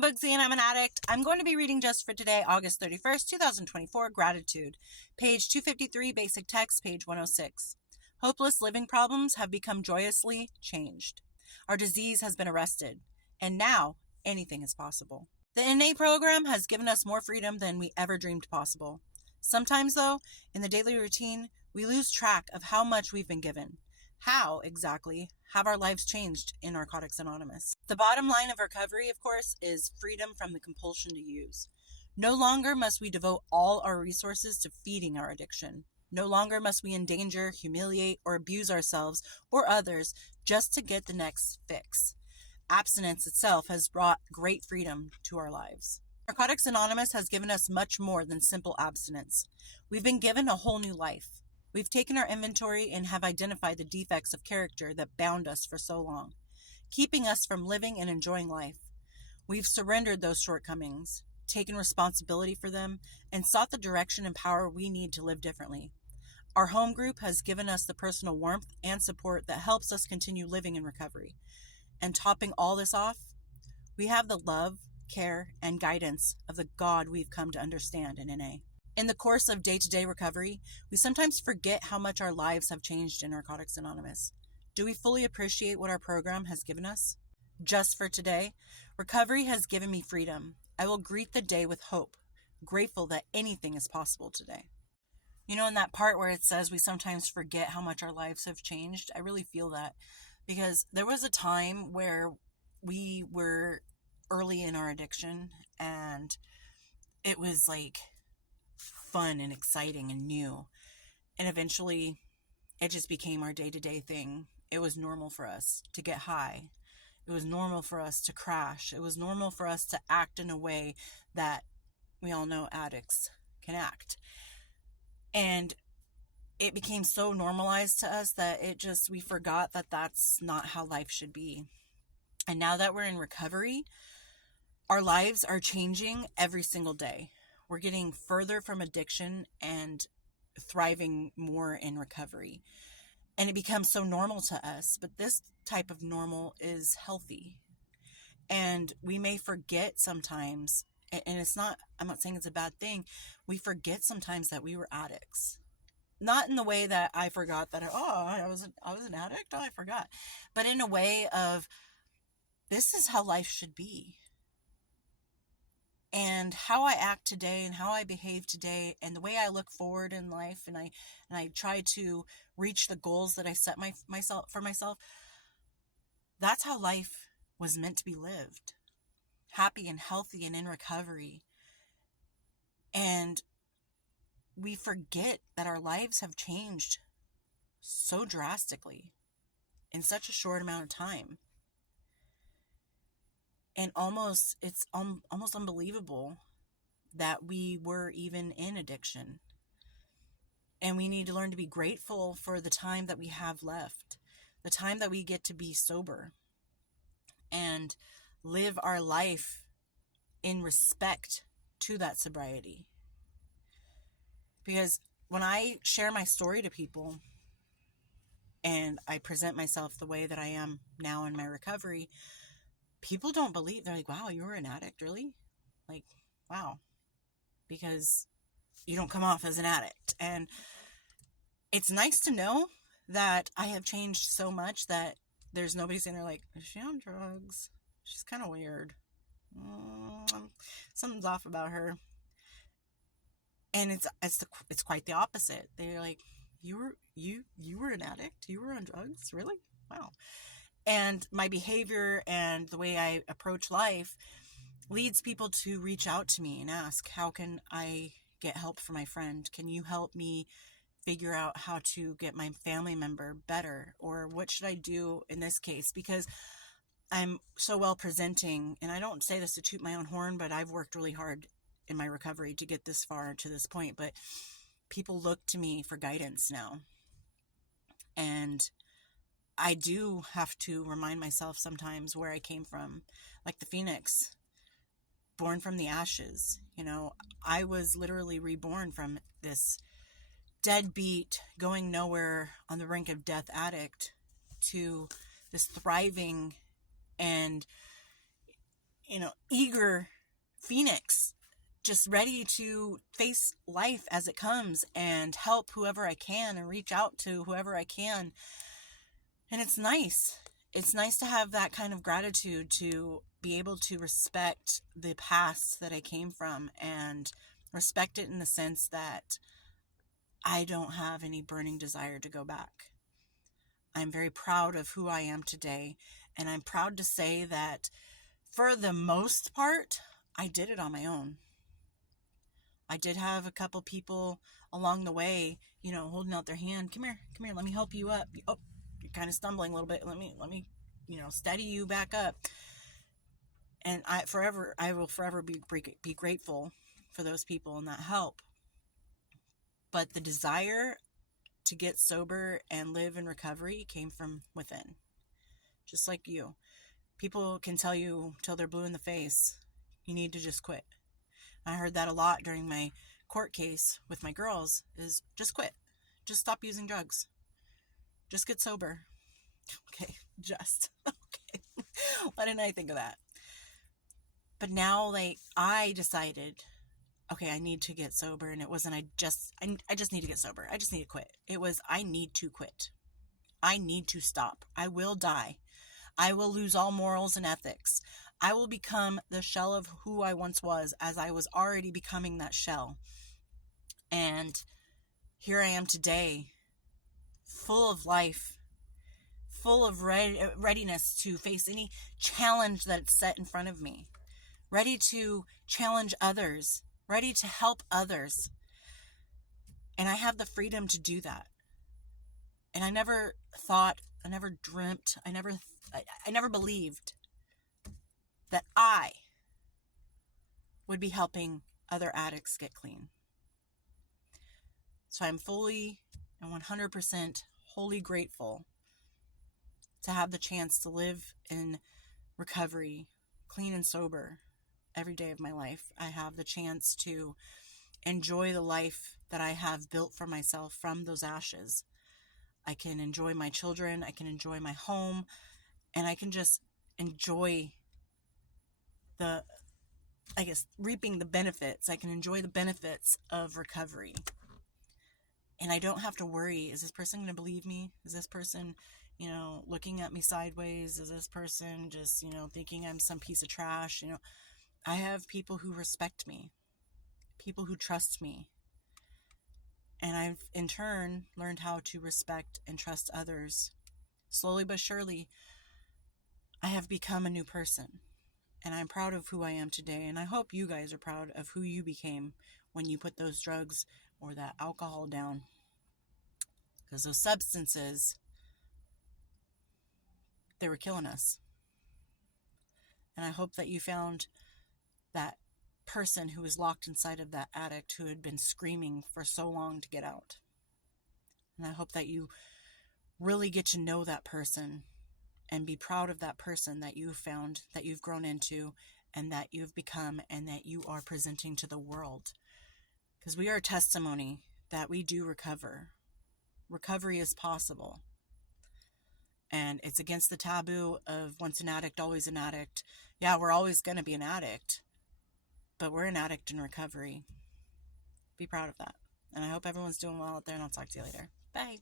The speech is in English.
I'm Bugsy and I'm an addict. I'm going to be reading just for today, August 31st, 2024, Gratitude. Page 253, basic text, page 106. Hopeless living problems have become joyously changed. Our disease has been arrested. And now, anything is possible. The NA program has given us more freedom than we ever dreamed possible. Sometimes, though, in the daily routine, we lose track of how much we've been given. How, exactly, have our lives changed in Narcotics Anonymous? The bottom line of recovery, of course, is freedom from the compulsion to use. No longer must we devote all our resources to feeding our addiction. No longer must we endanger, humiliate, or abuse ourselves or others just to get the next fix. Abstinence itself has brought great freedom to our lives. Narcotics Anonymous has given us much more than simple abstinence. We've been given a whole new life. We've taken our inventory and have identified the defects of character that bound us for so long, keeping us from living and enjoying life. We've surrendered those shortcomings, taken responsibility for them, and sought the direction and power we need to live differently. Our home group has given us the personal warmth and support that helps us continue living in recovery. And topping all this off, we have the love, care, and guidance of the God we've come to understand in NA. In the course of day-to-day recovery, we sometimes forget how much our lives have changed in Narcotics Anonymous. Do we fully appreciate what our program has given us? Just for today, recovery has given me freedom. I will greet the day with hope, grateful that anything is possible today. You know, in that part where it says we sometimes forget how much our lives have changed, I really feel that. Because there was a time where we were early in our addiction and it was like fun and exciting and new. And eventually it just became our day-to-day thing. It was normal for us to get high. It was normal for us to crash. It was normal for us to act in a way that we all know addicts can act. And it became so normalized to us that we forgot that that's not how life should be. And now that we're in recovery, our lives are changing every single day. We're getting further from addiction and thriving more in recovery. And it becomes so normal to us. But this type of normal is healthy. And we may forget sometimes, and I'm not saying it's a bad thing, we forget sometimes that we were addicts. Not in the way that I forgot that, I was an addict, I forgot. But in a way of, this is how life should be. And how I act today and how I behave today and the way I look forward in life and I try to reach the goals that I set for myself, that's how life was meant to be lived. Happy and healthy and in recovery. And we forget that our lives have changed so drastically in such a short amount of time. And it's almost unbelievable that we were even in addiction. And we need to learn to be grateful for the time that we have left, the time that we get to be sober and live our life in respect to that sobriety. Because when I share my story to people and I present myself the way that I am now in my recovery, people don't believe. They're like, wow, you were an addict, really? Like, wow. Because you don't come off as an addict. And it's nice to know that I have changed so much that there's nobody sitting there like, is she on drugs? She's kind of weird. Something's off about her. And it's quite the opposite. They're like, you were an addict? You were on drugs? Really? Wow. And my behavior and the way I approach life leads people to reach out to me and ask, how can I get help for my friend? Can you help me figure out how to get my family member better? Or what should I do in this case? Because I'm so well presenting, and I don't say this to toot my own horn, but I've worked really hard in my recovery to get this far to this point. But people look to me for guidance now. And I do have to remind myself sometimes where I came from, like the Phoenix, born from the ashes. You know, I was literally reborn from this deadbeat, going nowhere on the brink of death addict to this thriving and, eager phoenix, just ready to face life as it comes and help whoever I can and reach out to whoever I can. And it's nice. It's nice to have that kind of gratitude, to be able to respect the past that I came from and respect it in the sense that I don't have any burning desire to go back. I'm very proud of who I am today, and I'm proud to say that for the most part, I did it on my own. I did have a couple people along the way, holding out their hand. Come here, let me help you up. Oh, you're kind of stumbling a little bit. Let me, steady you back up. And I will forever be grateful for those people and that help. But the desire to get sober and live in recovery came from within. Just like you. People can tell you till they're blue in the face, you need to just quit. I heard that a lot during my court case with my girls, is just quit. Just stop using drugs. Just get sober. Okay, okay. Why didn't I think of that? But now, I decided, okay, I need to get sober. And it wasn't, I just need to get sober. I just need to quit. It was, I need to quit. I need to stop. I will die. I will lose all morals and ethics. I will become the shell of who I once was, as I was already becoming that shell. And here I am today, full of life, full of readiness to face any challenge that's set in front of me, ready to challenge others, ready to help others. And I have the freedom to do that. And I never thought, I never dreamt, I never believed that I would be helping other addicts get clean. So I'm fully and 100% wholly grateful to have the chance to live in recovery, clean and sober, every day of my life. I have the chance to enjoy the life that I have built for myself from those ashes. I can enjoy my children, I can enjoy my home, and I can just enjoy reaping the benefits. I can enjoy the benefits of recovery. And I don't have to worry, is this person going to believe me? Is this person, looking at me sideways? Is this person just, thinking I'm some piece of trash? I have people who respect me, people who trust me. And I've, in turn, learned how to respect and trust others. Slowly but surely, I have become a new person. And I'm proud of who I am today. And I hope you guys are proud of who you became when you put those drugs or that alcohol down. Because those substances, they were killing us. And I hope that you found that person who was locked inside of that addict who had been screaming for so long to get out. And I hope that you really get to know that person and be proud of that person that you found, that you've grown into, and that you've become, and that you are presenting to the world. Because we are a testimony that we do recover. Recovery is possible. And it's against the taboo of once an addict, always an addict. Yeah, we're always going to be an addict, but we're an addict in recovery. Be proud of that. And I hope everyone's doing well out there, and I'll talk to you later. Bye.